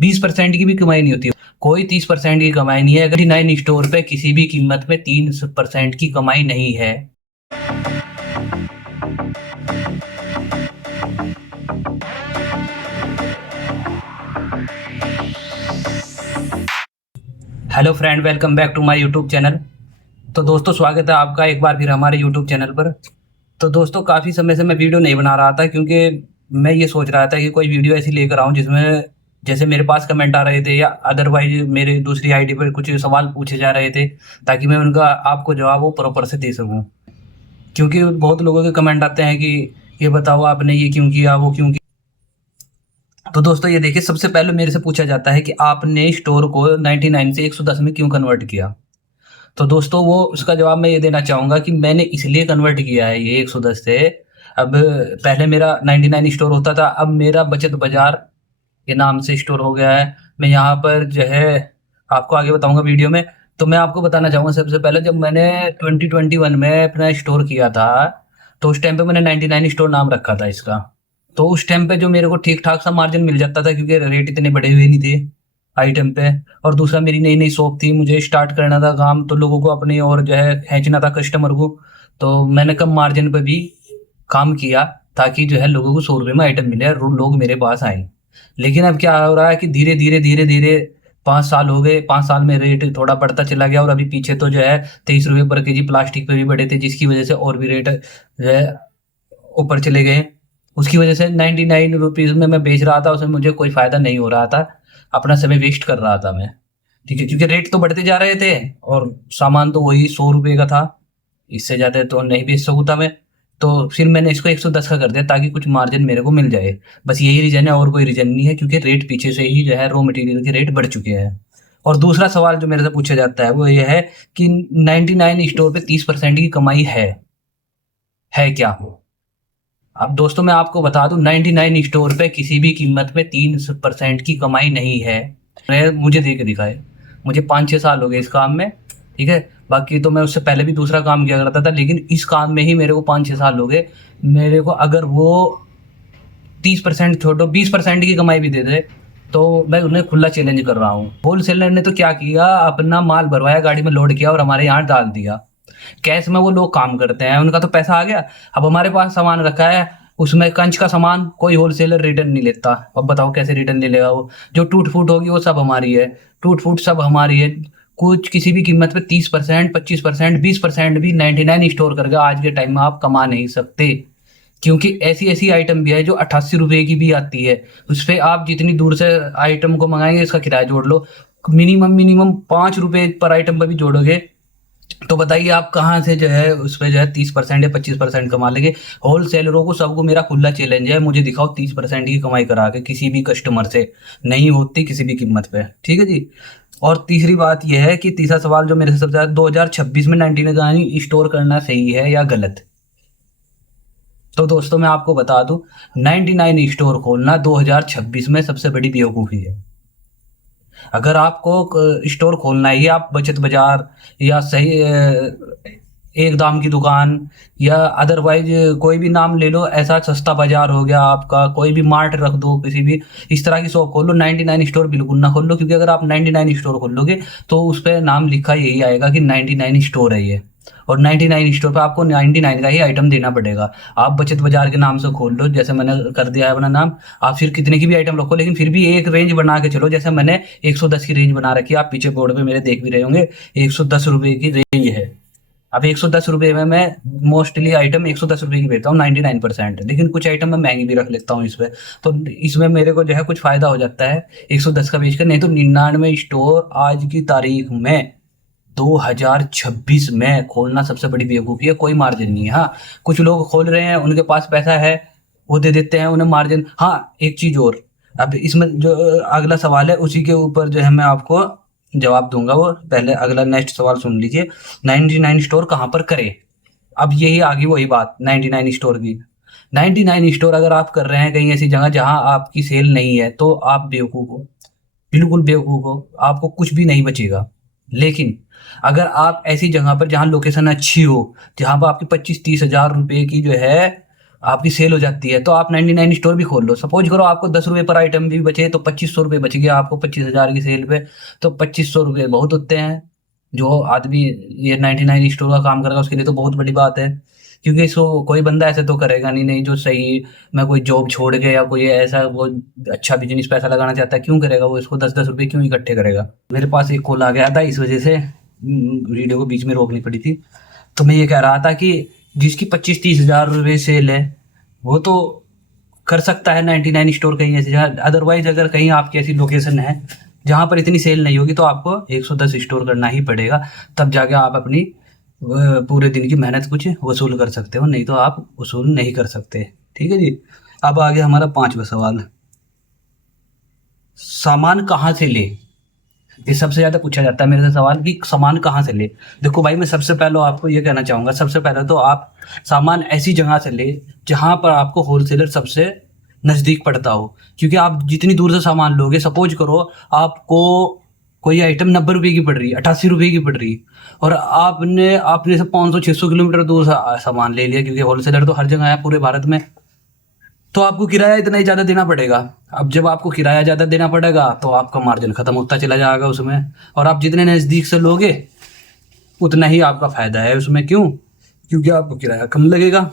20% की भी कमाई नहीं होती। कोई 30% की कमाई नहीं है। अगर 9 स्टोर पे किसी भी कीमत में 3% की कमाई नहीं है। Hello friend, welcome back to my YouTube channel. तो दोस्तों, स्वागत है आपका एक बार फिर हमारे यूट्यूब चैनल पर। तो दोस्तों, काफ़ी समय से मैं वीडियो नहीं बना रहा था, क्योंकि मैं ये सोच रहा था कि कोई वीडियो ऐसी लेकर आऊँ जिसमें जैसे मेरे पास कमेंट आ रहे थे या अदरवाइज मेरे दूसरी आईडी पर कुछ सवाल पूछे जा रहे थे, ताकि मैं उनका आपको जवाब वो प्रॉपर से दे सकूँ। क्योंकि बहुत लोगों के कमेंट आते हैं कि ये बताओ आपने ये क्यों किया, वो क्यों किया। तो दोस्तों, ये देखिए, सबसे पहले मेरे से पूछा जाता है कि आपने स्टोर को 99 से 110 में क्यों कन्वर्ट किया। तो दोस्तों, वो उसका जवाब मैं ये देना चाहूँगा कि मैंने इसलिए कन्वर्ट किया है ये 110 से। अब पहले मेरा 99 स्टोर होता था, अब मेरा बचत बाज़ार के नाम से स्टोर हो गया है। मैं यहाँ पर जो है आपको आगे बताऊँगा वीडियो में। तो मैं आपको बताना चाहूँगा, सबसे पहले जब मैंने 2021 में अपना स्टोर किया था, तो उस टाइम पे मैंने 99 स्टोर नाम रखा था इसका। तो उस टाइम पे जो मेरे को ठीक-ठाक सा मार्जिन मिल जाता था, क्योंकि रेट इतने बढ़े हुए नहीं थे आइटम पे। और दूसरा, मेरी नई-नई शॉप थी, मुझे स्टार्ट करना था काम, तो लोगों को अपनी ओर जो है खींचना था कस्टमर को। तो मैंने कम मार्जिन पे भी काम किया, ताकि जो है लोगों को ₹100 में आइटम मिले और लोग मेरे पास आएँ। लेकिन अब क्या हो रहा है कि धीरे-धीरे 5 साल हो गए, 5 साल में रेट थोड़ा बढ़ता चला गया, और अभी पीछे तो जो है ₹23 पर केजी प्लास्टिक पे भी बढ़े थे, जिसकी वजह से और भी रेट जो है ऊपर चले गए। उसकी वजह से 99 रुपीज़ में मैं बेच रहा था, उसमें मुझे कोई फ़ायदा नहीं हो रहा था, अपना समय वेस्ट कर रहा था मैं। ठीक है, क्योंकि रेट तो बढ़ते जा रहे थे और सामान तो वही ₹100 का था, इससे ज़्यादा तो नहीं बेच सकता मैं। तो फिर मैंने इसको 110 का कर दिया, ताकि कुछ मार्जिन मेरे को मिल जाए। बस यही रीज़न है, और कोई रीज़न नहीं है, क्योंकि रेट पीछे से ही जो है रॉ मटेरियल के रेट बढ़ चुके हैं। और दूसरा सवाल जो मेरे से पूछा जाता है वो ये है कि 99 स्टोर पे 30% की कमाई है क्या? अब दोस्तों, मैं आपको बता दूं, 99 स्टोर पे किसी भी कीमत में 3% की कमाई नहीं है। मुझे दे के दिखाए। मुझे 5-6 साल हो गए इस काम में। ठीक है। बाकी तो मैं उससे पहले भी दूसरा काम किया करता था, लेकिन इस काम में ही मेरे को 5-6 साल हो गए। मेरे को अगर वो 30% छोड़ो, 20% की कमाई भी दे दे, तो मैं उन्हें खुला चैलेंज कर रहा हूँ। होलसेलर ने तो क्या किया, अपना माल भरवाया, गाड़ी में लोड किया और हमारे यहाँ डाल दिया। कैश में वो लोग काम करते हैं, उनका तो पैसा आ गया। अब हमारे पास सामान रखा है, उसमें कंच का सामान कोई होलसेलर रिटर्न नहीं लेता। अब बताओ कैसे रिटर्न ले लेगा वो? जो टूट फूट होगी वो सब हमारी है, टूट फूट सब हमारी है। कुछ किसी भी कीमत पे 30%, 25%, 20% भी 99 स्टोर करके आज के टाइम में आप कमा नहीं सकते। क्योंकि ऐसी ऐसी आइटम भी है जो 88 रुपए की भी आती है। उस पर आप जितनी दूर से आइटम को मंगाएंगे, इसका किराया जोड़ लो, मिनिमम मिनिमम ₹5 पर आइटम पर भी जोड़ोगे, तो बताइए आप कहाँ से जो है उस पे जो है 30% या 25% कमा लेंगे। होलसेलरों को सबको मेरा खुला चैलेंज है, मुझे दिखाओ 30% की कमाई करा के किसी भी कस्टमर से। नहीं होती किसी भी कीमत पे। ठीक है जी। और तीसरी बात यह है कि तीसरा सवाल जो मेरे से सबसे ज्यादा, 2026 में 99 स्टोर करना सही है या गलत? तो दोस्तों, मैं आपको बता दूं, 99 स्टोर खोलना 2026 में सबसे बड़ी बेवकूफ़ी है। अगर आपको स्टोर खोलना है, आप बचत बाजार या सही एक दाम की दुकान या अदरवाइज कोई भी नाम ले लो, ऐसा सस्ता बाजार हो गया आपका, कोई भी मार्ट रख दो, किसी भी इस तरह की शॉप खोल लो। 99 स्टोर बिल्कुल ना खोल लो, क्योंकि अगर आप 99 स्टोर खोल लोगे तो उस पर नाम लिखा यही आएगा कि 99 स्टोर है ये। और 99 स्टोर पे आपको 99 का ही आइटम देना पड़ेगा। आप बचत बाजार के नाम से खोल लो, जैसे मैंने कर दिया है अपना नाम। आप फिर कितने की भी आइटम रखो, लेकिन फिर भी एक रेंज बना के चलो। जैसे मैंने 110 की रेंज बना रखी है, आप पीछे बोर्ड पे मेरे देख भी रहे होंगे, 110 रुपए की रेंज है। अब 110 रुपये में मैं मोस्टली आइटम 110 रुपये की बेचता हूँ 99%, लेकिन कुछ आइटम मैं महंगी भी रख लेता हूँ इस पे। तो इसमें मेरे को जो है कुछ फायदा हो जाता है 110 का बेचकर। नहीं तो 99 स्टोर आज की तारीख में 2026 में खोलना सबसे बड़ी बेवकूफ़ी है। कोई मार्जिन नहीं है। हाँ, कुछ लोग खोल रहे हैं, उनके पास पैसा है, वो दे देते हैं उन्हें मार्जिन। हाँ, एक चीज़ और, अब इसमें जो अगला सवाल है उसी के ऊपर जो है मैं आपको जवाब दूंगा। वो पहले अगला नेक्स्ट सवाल सुन लीजिए। 99 स्टोर कहाँ पर करें? अब यही आ गई वही बात 99 स्टोर की। 99 स्टोर अगर आप कर रहे हैं कहीं ऐसी जगह जहां आपकी सेल नहीं है, तो आप बेवकूफ़ हो, बिल्कुल बेवकूफ़ हो, आपको कुछ भी नहीं बचेगा। लेकिन अगर आप ऐसी जगह पर जहां लोकेशन अच्छी हो, जहां पर आपकी 25-30 हज़ार रुपए की जो है आपकी सेल हो जाती है, तो आप 99 स्टोर भी खोल लो। सपोज करो आपको 10 रुपये पर आइटम भी बचे तो 2500 रुपये बच गया आपको 25,000 की सेल पे। तो 2500 रुपये बहुत होते हैं। जो आदमी ये 99 स्टोर का काम करेगा उसके लिए तो बहुत बड़ी बात है, क्योंकि इसको कोई बंदा ऐसे तो करेगा नहीं जो सही मैं कोई जॉब छोड़ के या कोई ऐसा वो अच्छा बिजनेस पैसा लगाना चाहता है, क्यों करेगा वो इसको 10-10 रुपये क्यों इकट्ठे करेगा। मेरे पास एक कॉल आ गया था, इस वजह से वीडियो को बीच में रोकनी पड़ी थी। तो मैं ये कह रहा था कि जिसकी 25-30 हज़ार रुपये सेल है वो तो कर सकता है 99 स्टोर कहीं ऐसी जगह। अदरवाइज अगर कहीं आपकी ऐसी लोकेशन है जहाँ पर इतनी सेल नहीं होगी तो आपको 110 स्टोर करना ही पड़ेगा, तब जाके आप अपनी पूरे दिन की मेहनत कुछ वसूल कर सकते हो, नहीं तो आप वसूल नहीं कर सकते। ठीक है जी। अब आगे हमारा 5वां सवाल, सामान कहाँ से ले। ये सबसे ज़्यादा पूछा जाता है मेरे से सवाल कि सामान कहाँ से ले। देखो भाई, मैं सबसे पहले आपको ये कहना चाहूँगा, सबसे पहले तो आप सामान ऐसी जगह से ले जहाँ पर आपको होलसेलर सबसे नज़दीक पड़ता हो। क्योंकि आप जितनी दूर से सामान लोगे, सपोज करो आपको कोई आइटम 90 रुपये की पड़ रही है, 88 रुपये की पड़ रही है, और आपने आपने से 500-600 किलोमीटर दूर सामान ले लिया, क्योंकि होलसेलर तो हर जगह है पूरे भारत में, तो आपको किराया इतना ही ज़्यादा देना पड़ेगा। अब जब आपको किराया ज़्यादा देना पड़ेगा तो आपका मार्जिन ख़त्म होता चला जाएगा उसमें, और आप जितने नज़दीक से लोगे उतना ही आपका फ़ायदा है उसमें। क्यों? क्योंकि आपको किराया कम लगेगा।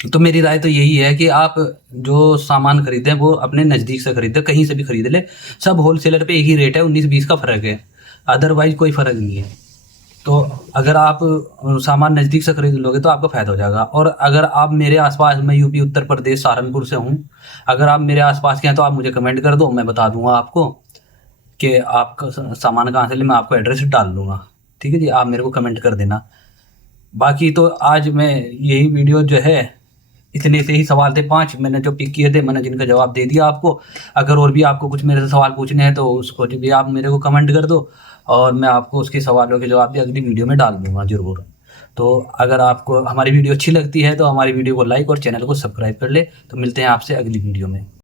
तो मेरी राय तो यही है कि आप जो सामान खरीदें वो अपने नज़दीक से खरीदें, कहीं से भी खरीद ले। सब होलसेलर पे एक ही रेट है, 19-20 का फ़र्क है, अदरवाइज कोई फ़र्क नहीं है। तो अगर आप सामान नज़दीक से खरीद लोगे तो आपका फ़ायदा हो जाएगा। और अगर आप मेरे आसपास, मैं यूपी उत्तर प्रदेश सहारनपुर से हूँ, अगर आप मेरे आसपास के हैं तो आप मुझे कमेंट कर दो, मैं बता दूंगा आपको कि आपका सामान कहाँ से ले, मैं आपको एड्रेस डाल दूंगा। ठीक है जी, आप मेरे को कमेंट कर देना। बाकी तो आज मैं यही वीडियो जो है, इतने से ही सवाल थे 5 मैंने जो पिक किए थे, मैंने जिनका जवाब दे दिया आपको। अगर और भी आपको कुछ मेरे से सवाल पूछने हैं तो उसको भी आप मेरे को कमेंट कर दो, और मैं आपको उसके सवालों के जवाब भी अगली वीडियो में डाल दूंगा ज़रूर। तो अगर आपको हमारी वीडियो अच्छी लगती है तो हमारी वीडियो को लाइक और चैनल को सब्सक्राइब कर ले। तो मिलते हैं आपसे अगली वीडियो में।